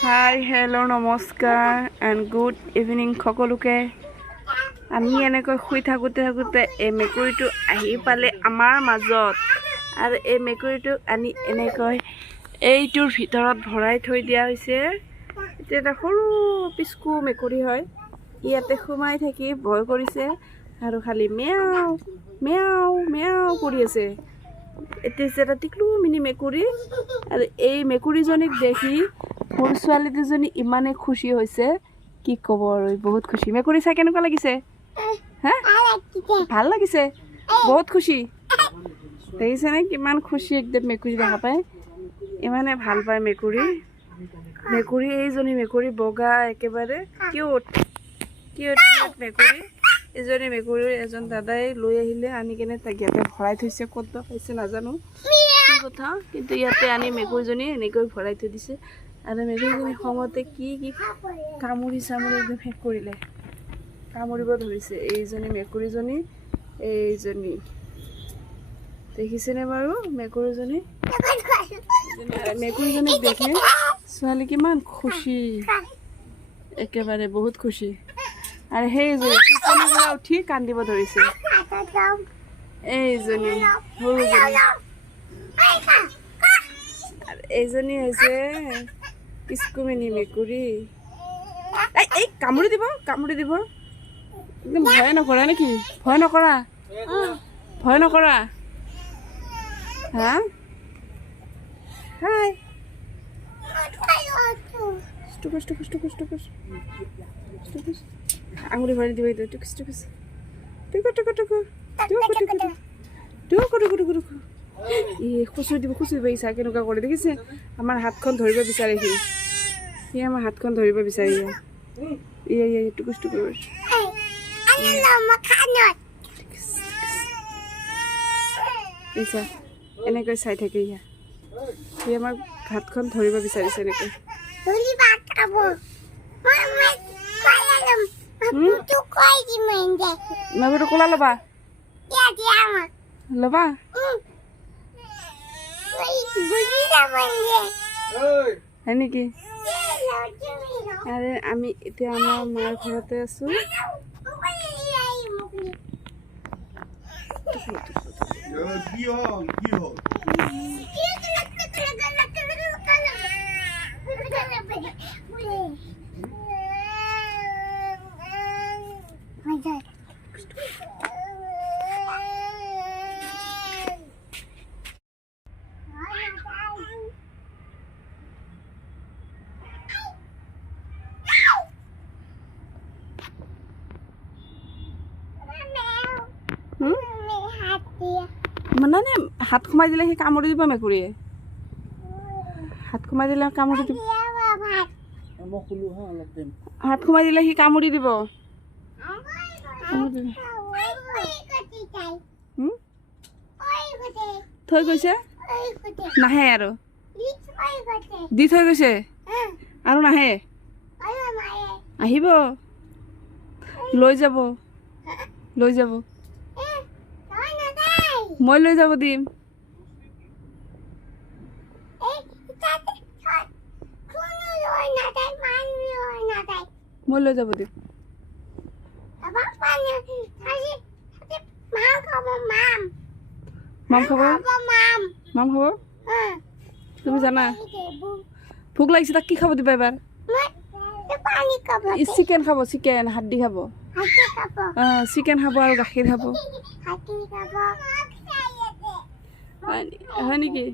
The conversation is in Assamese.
হাই হেল্ল' নমস্কাৰ এণ্ড গুড ইভিনিং সকলোকে। আমি এনেকৈ শুই থাকোঁতে এই মেকুৰীটো আহি পালে আমাৰ মাজত, আৰু এই মেকুৰীটোক আনি এনেকৈ এইটোৰ ভিতৰত ভৰাই থৈ দিয়া হৈছে। এতিয়া এটা সৰু পিচকু মেকুৰী হয়, ইয়াতে সোমাই থাকি ভয় কৰিছে আৰু খালি মেও মেও মেও কৰি আছে। এতিয়া এটা টিকলু মিনি মেকুৰী, আৰু এই মেকুৰীজনীক দেখি মোৰ ছোৱালী দুজনী ইমানেই খুশি হৈছে, কি ক'ব আৰু বহুত খুশি। মেকুৰী চাই কেনেকুৱা লাগিছে? হা ভাল লাগিছে, বহুত খুশি। দেখিছেনে কিমান খুশি একদম মেকুৰী দেখা পায়, ইমানে ভাল পায় মেকুৰী। এইজনী মেকুৰী বগা, একেবাৰে কিউট কিউট কিউট মেকুৰী। এজনী মেকুৰীৰ এজন দাদাই লৈ আহিলে, আনি কেনে তাক ইয়াতে ভৰাই থৈছে। ক'ত বা পাইছে নাজানো কি কথা, কিন্তু ইয়াতে আনি মেকুৰীজনী এনেকৈ ভৰাই থৈ দিছে। আৰু মেকুৰীজনী খঙতে কি কামুৰি একদম শেষ কৰিলে, কামুৰিব ধৰিছে এইজনী মেকুৰীজনী। এইজনী দেখিছেনে বাৰু মেকুৰীজনীক দেখে ছোৱালী কিমান খুশি, একেবাৰে বহুত খুশি। আৰু সেইজনী টোপনিৰ পৰা উঠি কান্দিব ধৰিছে। এইজনী সৰুজনী, আৰু এইজনী হৈছে পিচকুমিনি মেকুৰী। এই কামুৰি দিব একদম। ভয় নকৰা নেকি? ভয় নকৰা হা? হাই আঙুলি ভৰাই দিব। খুচুৰি দিব পাৰিছা কেনেকুৱা কৰে দেখিছে? আমাৰ হাতখন ধৰিব বিচাৰে সি আমাৰ হাতখন ধৰিব বিচাৰে। টুকুচ এনেকৈ চাই থাকে। সি আমাৰ হাতখন ধৰিব বিচাৰিছে এনেকৈ। মাগুৰটো ক'লা ল'বা হয় নেকি? আৰে আমি এতিয়া আমাৰ মাৰ ঘৰতে আছো। মানে হাত সোমাই দিলে সি কামুৰি দিব। মেকুৰীয়ে হাত সোমাই দিলে কামুৰি দিব। হাত সোমাই দিলে সি কামুৰি দিব। থৈ গৈছে, নাহে আৰু দি থৈ গৈছে আৰু নাহে। আহিব, লৈ যাব মই লৈ যাব দিম। মই লৈ যাব দিম। মাম খাব তুমি জানা? ভোক লাগিছে, তাক কি খাব দিবা এবাৰ? চিকেন খাব, চিকেন হাড্ডি খাব। চিকেন খাব আৰু গাখীৰ খাব। হয় নেকি?